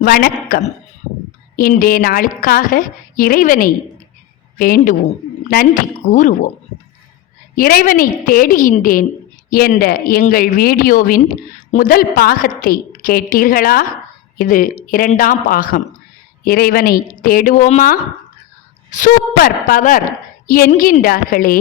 வணக்கம். இன்றைய நாளுக்காக இறைவனை வேண்டுவோம், நன்றி கூறுவோம். இறைவனை தேடுகின்றேன் என்ற எங்கள் வீடியோவின் முதல் பாகத்தை கேட்டீர்களா? இது இரண்டாம் பாகம். இறைவனை தேடுவோமா? சூப்பர் பவர் என்கின்றார்களே,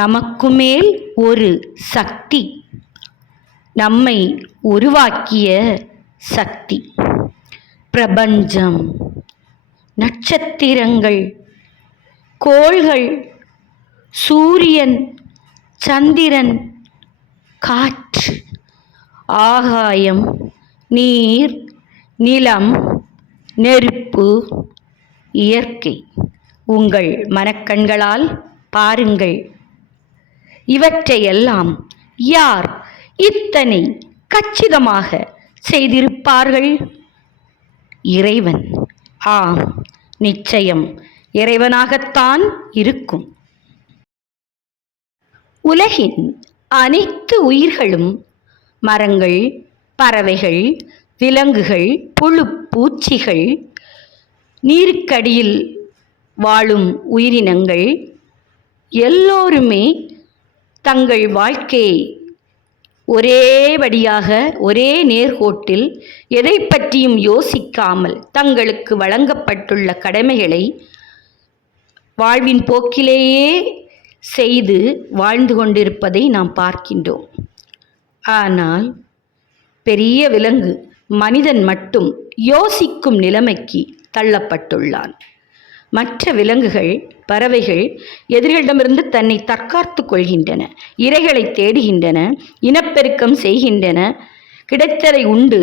நமக்கு மேல் ஒரு சக்தி, நம்மை உருவாக்கிய சக்தி, பிரபஞ்சம், நட்சத்திரங்கள், கோள்கள், சூரியன், சந்திரன், காற்று, ஆகாயம், நீர், நிலம், நெருப்பு, இயற்கை. உங்கள் மனக்கண்களால் பாருங்கள். இவற்றையெல்லாம் யார் இத்தனை கச்சிதமாக செய்திருப்பார்கள்? இறைவன். ஆம், நிச்சயம் இறைவனாகத்தான் இருக்கும். உலகின் அனைத்து உயிர்களும், மரங்கள், பறவைகள், விலங்குகள், புழு பூச்சிகள், நீருக்கடியில் வாழும் உயிரினங்கள் எல்லோருமே தங்கள் வாழ்க்கையை ஒரேபடியாக ஒரே நேர்கோட்டில் எதை பற்றியும் யோசிக்காமல் தங்களுக்கு வழங்கப்பட்டுள்ள கடமைகளை வாழ்வின் போக்கிலேயே செய்து வாழ்ந்து கொண்டிருப்பதை நாம் பார்க்கின்றோம். ஆனால் பெரிய விலங்கு மனிதன் மட்டும் யோசிக்கும் நிலைமைக்கு தள்ளப்பட்டுள்ளான். மற்ற விலங்குகள், பறவைகள் எதிரிகளிடமிருந்து தன்னை தற்காத்து கொள்கின்றன, இரைகளை தேடுகின்றன, இனப்பெருக்கம் செய்கின்றன, கிடைத்ததை உண்டு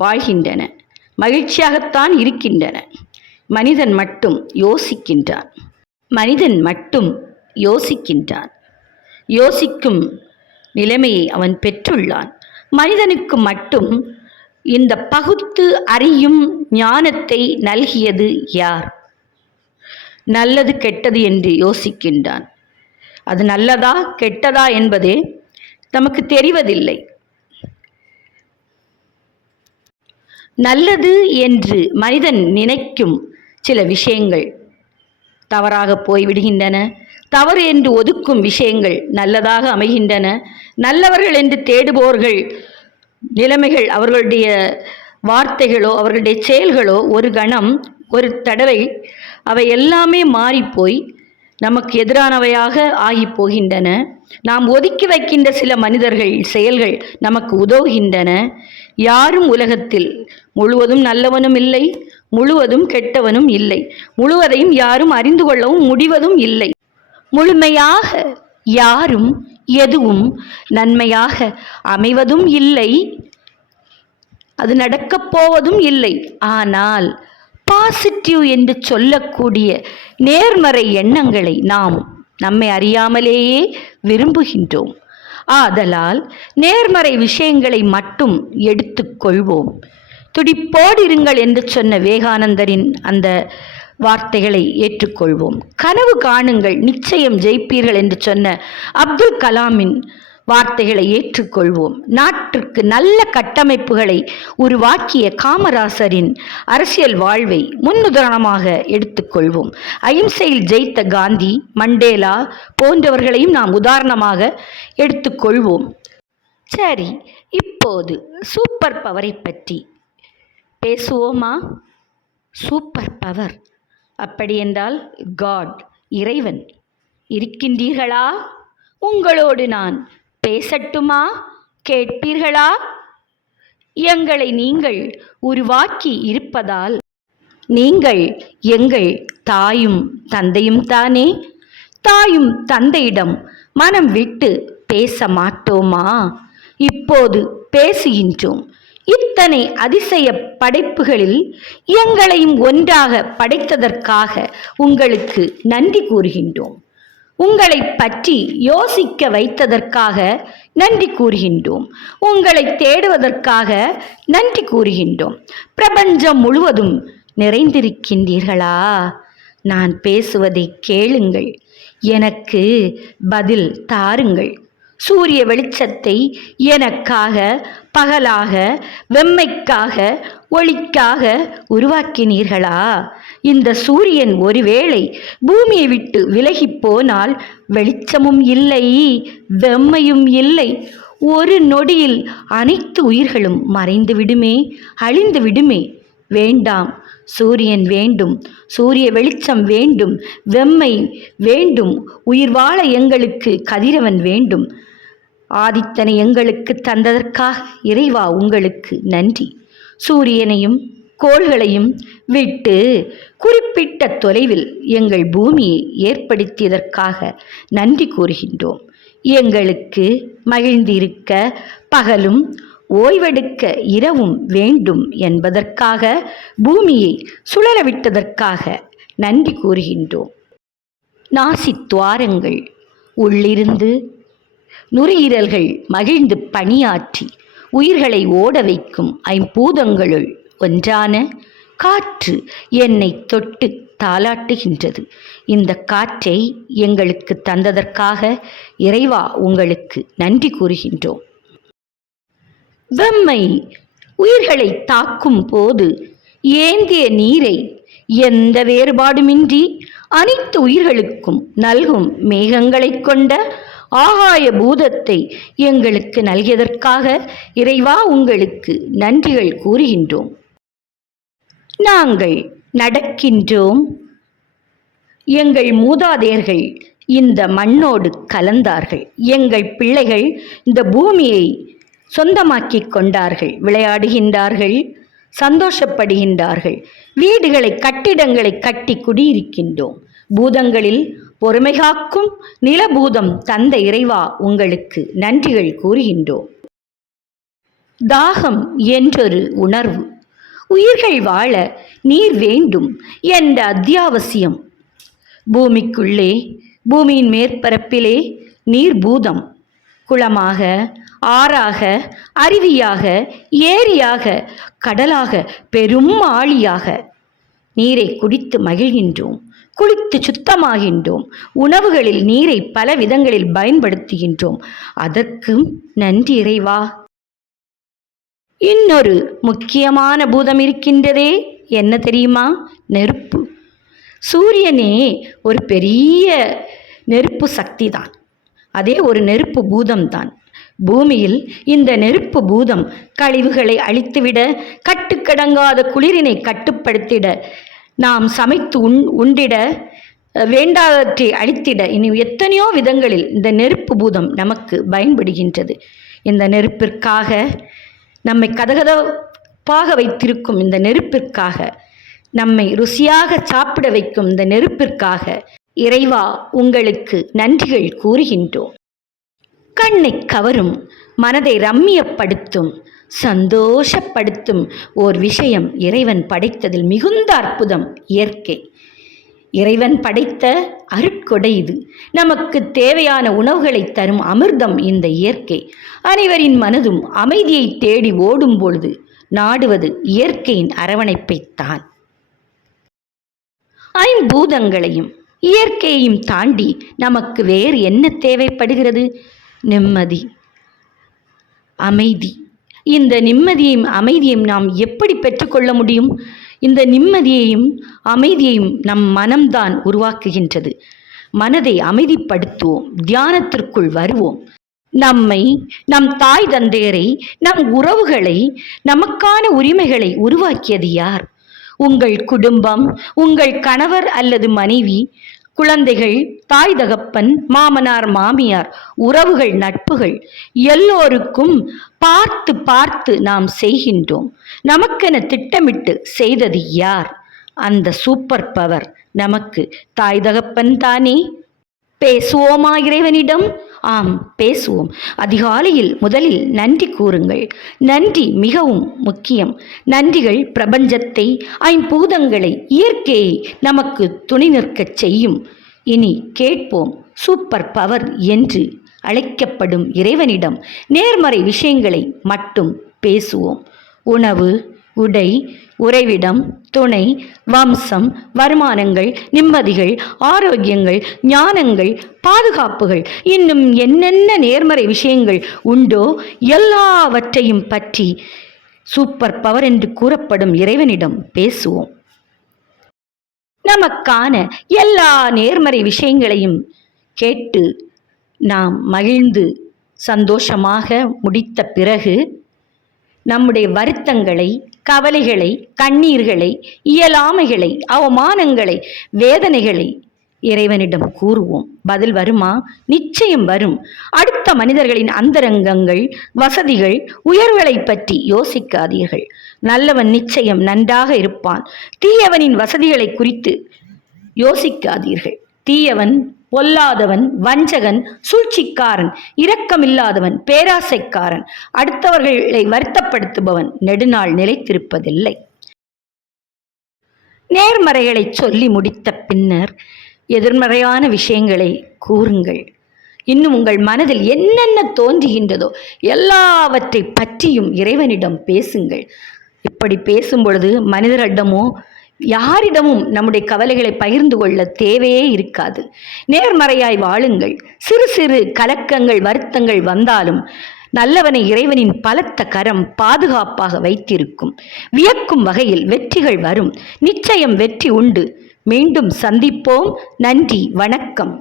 வாழ்கின்றன, மகிழ்ச்சியாகத்தான் இருக்கின்றன. மனிதன் மட்டும் யோசிக்கின்றான். மனிதன் மட்டும் யோசிக்கின்றான். யோசிக்கும் நிலைமையை அவன் பெற்றுள்ளான். மனிதனுக்கு மட்டும் இந்த பகுத்து அறியும் ஞானத்தை நல்கியது யார்? நல்லது கெட்டது என்று யோசிக்கின்றான். அது நல்லதா கெட்டதா என்பதே நமக்கு தெரிவதில்லை. நல்லது என்று மனிதன் நினைக்கும் சில விஷயங்கள் தவறாக போய்விடுகின்றன. தவறு என்று ஒதுக்கும் விஷயங்கள் நல்லதாக அமைகின்றன. நல்லவர்கள் என்று தேடுபவர்கள் நிலைமைகள், அவர்களுடைய வார்த்தைகளோ அவர்களுடைய செயல்களோ ஒரு கணம், ஒரு தடவை அவை எல்லாமே மாறிப்போய் நமக்கு எதிரானவையாக ஆகி போகின்றன. நாம் ஒதுக்கி வைக்கின்ற சில மனிதர்கள் செயல்கள் நமக்கு உதவுகின்றன. யாரும் உலகத்தில் முழுவதும் நல்லவனும் இல்லை, முழுவதும் கெட்டவனும் இல்லை. முழுவதையும் யாரும் அறிந்து கொள்ளவும் முடிவதும் இல்லை. முழுமையாக யாரும் எதுவும் நன்மையாக அமைவதும் இல்லை, அது நடக்கப் போவதும் இல்லை. ஆனால் பாசிட்டிவ் என்று சொல்லக்கூடிய நேர்மறை எண்ணங்களை நாம் நம்மை அறியாமலேயே விரும்புகின்றோம். ஆதலால் நேர்மறை விஷயங்களை மட்டும் எடுத்துக்கொள்வோம். துடிப்போடு இருங்கள் என்று சொன்ன விவேகானந்தரின் அந்த வார்த்தைகளை ஏற்றுக்கொள்வோம். கனவு காணுங்கள், நிச்சயம் ஜெயிப்பீர்கள் என்று சொன்ன அப்துல் கலாமின் வார்த்தைகளை ஏற்றுக்கொள்வோம். நாட்டிற்கு நல்ல கட்டமைப்புகளை உருவாக்கிய காமராசரின் அரசியல் வாழ்வை முன்னுதாரணமாக எடுத்துக்கொள்வோம். அகிம்சையில் ஜெயித்த காந்தி, மண்டேலா போன்றவர்களையும் நாம் உதாரணமாக எடுத்துக்கொள்வோம். சரி, இப்போது சூப்பர் பவரை பற்றி பேசுவோமா? சூப்பர் பவர் அப்படியென்றால் காட், இறைவன் இருக்கின்றீர்களா? உங்களோடு நான் பேசட்டுமா? கேட்பீர்களா? எங்களை நீங்கள் உருவாக்கி இருப்பதால் நீங்கள் எங்கள் தாயும் தந்தையும் தானே. தாயும் தந்தையிடம் மனம் விட்டு பேச மாட்டோமா? இப்போது பேசுகின்றோம். இத்தனை அதிசய படைப்புகளில் எங்களையும் ஒன்றாக படைத்ததற்காக உங்களுக்கு நன்றி கூறுகின்றோம். உங்களை பற்றி யோசிக்க வைத்ததற்காக நன்றி கூறுகின்றோம். உங்களை தேடுவதற்காக நன்றி கூறுகின்றோம். பிரபஞ்சம் முழுவதும் நிறைந்திருக்கின்றீர்களா? நான் பேசுவதை கேளுங்கள், எனக்கு பதில் தாருங்கள். சூரிய வெளிச்சத்தை எனக்காக, பகலாக, வெம்மைக்காக, ஒளிக்காக உருவாக்கினீர்களா? இந்த சூரியன் ஒருவேளை பூமியை விட்டு விலகி போனால் வெளிச்சமும் இல்லை, வெம்மையும் இல்லை. ஒரு நொடியில் அனைத்து உயிர்களும் மறைந்து விடுமே, அழிந்து விடுமே. வேண்டாம், சூரியன் வேண்டும், சூரிய வெளிச்சம் வேண்டும், வெம்மை வேண்டும். உயிர் வாழ எங்களுக்கு கதிரவன் வேண்டும். ஆதித்தனை எங்களுக்கு தந்ததற்காக இறைவா உங்களுக்கு நன்றி. சூரியனையும் கோள்களையும் விட்டு குறிப்பிட்ட தொலைவில் எங்கள் பூமியை ஏற்படுத்தியதற்காக நன்றி கூறுகின்றோம். எங்களுக்கு மகிழ்ந்திருக்க பகலும் ஓய்வெடுக்க இரவும் வேண்டும் என்பதற்காக பூமியை சுழலவிட்டதற்காக நன்றி கூறுகின்றோம். நாசி துவாரங்கள் உள்ளிருந்து நுரையீரல்கள் மகிழ்ந்து பணியாற்றி உயிர்களை ஓட வைக்கும் ஐம்பூதங்களுள் ஒன்றான காற்று என்னை தொட்டு தாலாட்டுகின்றது. இந்த காற்றை எங்களுக்கு தந்ததற்காக இறைவா உங்களுக்கு நன்றி கூறுகின்றோம். வெம்மை உயிர்களை தாக்கும் போது ஏந்திய நீரை எந்த வேறுபாடுமின்றி அனைத்து உயிர்களுக்கும் நல்கும் மேகங்களை கொண்ட ஆகாய பூதத்தை எங்களுக்கு நல்கியதற்காக இறைவா உங்களுக்கு நன்றிகள் கூறுகின்றோம். நாங்கள் நடக்கின்றோம். எங்கள் மூதாதையர்கள் இந்த மண்ணோடு கலந்தார்கள். எங்கள் பிள்ளைகள் இந்த பூமியை சொந்தமாக்கி கொண்டார்கள். விளையாடுகின்றார்கள், சந்தோஷப்படுகின்றார்கள். வீடுகளை, கட்டிடங்களை கட்டி குடியிருக்கின்றோம். பூதங்களில் பொறுமை காக்கும் நிலபூதம் தந்த இறைவா உங்களுக்கு நன்றிகள் கூறுகின்றோம். தாகம் என்றொரு உணர்வு. உயிர்கள் வாழ நீர் வேண்டும் என்ற அத்தியாவசியம். பூமிக்குள்ளே, பூமியின் மேற்பரப்பிலே நீர் பூதம். குளமாக, ஆறாக, அருவியாக, ஏரியாக, கடலாக, பெரும் ஆழியாக நீரை குடித்து மகிழ்கின்றோம். குளித்து சுத்தமாகின்றோம். உணவுகளில் நீரை பல விதங்களில் பயன்படுத்துகின்றோம். அதற்கும் நன்றி இறைவா. இன்னொரு முக்கியமான பூதம் இருக்கின்றதே, என்ன தெரியுமா? நெருப்பு. சூரியனே ஒரு பெரிய நெருப்பு சக்தி தான். அதே ஒரு நெருப்பு பூதம்தான். பூமியில் இந்த நெருப்பு பூதம் கழிவுகளை அழித்துவிட, கட்டுக்கடங்காத குளிரினை கட்டுப்படுத்திட, நாம் சமைத்து உண்டிட, வேண்டாதவற்றை அழித்திட, இனி எத்தனையோ விதங்களில் இந்த நெருப்பு பூதம் நமக்கு பயன்படுகின்றது. இந்த நெருப்பிற்காக, நம்மை கதகதப்பாக வைத்திருக்கும் இந்த நெருப்பிற்காக, நம்மை ருசியாக சாப்பிட வைக்கும் இந்த நெருப்பிற்காக இறைவா உங்களுக்கு நன்றிகள் கூறுகின்றோம். கண்ணை கவரும், மனதை ரம்மியப்படுத்தும், சந்தோஷப்படுத்தும் ஓர் விஷயம் இறைவன் படைத்ததில் மிகுந்த அற்புதம் இயற்கை. இறைவன் படைத்த அருட்கொடை இது. நமக்கு தேவையான உணவுகளை தரும் அமிர்தம் இந்த இயற்கை. அனைவரின் மனதும் அமைதியை தேடி ஓடும் பொழுது நாடுவது இயற்கையின் அரவணைப்பைத்தான். ஐம்பூதங்களையும் இயற்கையையும் தாண்டி நமக்கு வேறு என்ன தேவைப்படுகிறது? நிம்மதி, அமைதி. இந்த நிம்மதியையும் அமைதியையும் நாம் எப்படி பெற்றுக்கொள்ள முடியும்? இந்த நிம்மதியையும் அமைதியையும் நம் மனம்தான் உருவாக்குகின்றது. மனதை அமைதிப்படுத்துவோம், தியானத்திற்குள் வருவோம். நம்மை, நம் தாய் தந்தையரை, நம் உறவுகளை, நமக்கான உரிமைகளை உருவாக்கியது யார்? உங்கள் குடும்பம், உங்கள் கணவர் அல்லது மனைவி, குழந்தைகள், தாய் தகப்பன், மாமனார் மாமியார், உறவுகள், நட்புகள் எல்லோருக்கும் பார்த்து பார்த்து நாம் செய்கின்றோம். நமக்கென திட்டமிட்டு செய்தது யார்? அந்த சூப்பர் பவர் நமக்கு தாய் தகப்பன் தானே. பேசுவோமா இறைவனிடம்? ஆம், பேசுவோம். அதிகாலையில் முதலில் நன்றி கூறுங்கள். நன்றி மிகவும் முக்கியம். நன்றிகள் பிரபஞ்சத்தை, ஐம்பூதங்களை, இயற்கையை நமக்கு துணை நிற்கச் செய்யும். இனி கேட்போம், சூப்பர் பவர் என்று அழைக்கப்படும் இறைவனிடம் நேர்மறை விஷயங்களை மட்டும் பேசுவோம். உணவு, உடை, உறைவிடம், துணை, வம்சம், வருமானங்கள், நிம்மதிகள், ஆரோக்கியங்கள், ஞானங்கள், பாதுகாப்புகள், இன்னும் என்னென்ன நேர்மறை விஷயங்கள் உண்டோ எல்லாவற்றையும் பற்றி சூப்பர் பவர் என்று கூறப்படும் இறைவனிடம் பேசுவோம். நமக்கான எல்லா நேர்மறை விஷயங்களையும் கேட்டு நாம் மகிழ்ந்து சந்தோஷமாக முடித்த பிறகு நம்முடைய வருத்தங்களை, கவலைகளை, கண்ணீர்களை, இயலாமைகளை, அவமானங்களை, வேதனைகளை இறைவனிடம் கூறுவோம். பதில் வருமா? நிச்சயம் வரும். அடுத்த மனிதர்களின் அந்தரங்கங்கள், வசதிகள், உயர்வுகளை பற்றி யோசிக்காதீர்கள். நல்லவன் நிச்சயம் நன்றாக இருப்பான். தீயவனின் வசதிகளை குறித்து யோசிக்காதீர்கள். தீயவன் பொல்லாதவன், வஞ்சகன், சூழ்ச்சிக்காரன், இரக்கமில்லாதவன், பேராசைக்காரன், அடுத்தவர்களை வருத்தப்படுத்துபவன் நெடுநாள் நிலைத்திருப்பதில்லை. நேர்மறைகளை சொல்லி முடித்த பின்னர் எதிர்மறையான விஷயங்களை கூறுங்கள். இன்னும் உங்கள் மனதில் என்னென்ன தோன்றுகின்றதோ எல்லாவற்றை பற்றியும் இறைவனிடம் பேசுங்கள். இப்படி பேசும் பொழுது மனிதரிடமோ யாரிடமும் நம்முடைய கவலைகளை பகிர்ந்து கொள்ள தேவையே இருக்காது. நேர்மறையாய் வாழுங்கள். சிறு சிறு கலக்கங்கள், வருத்தங்கள் வந்தாலும் நல்லவனை இறைவனின் பலத்த கரம் பாதுகாப்பாக வைத்திருக்கும். வியக்கும் வகையில் வெற்றிகள் வரும். நிச்சயம் வெற்றி உண்டு. மீண்டும் சந்திப்போம். நன்றி, வணக்கம்.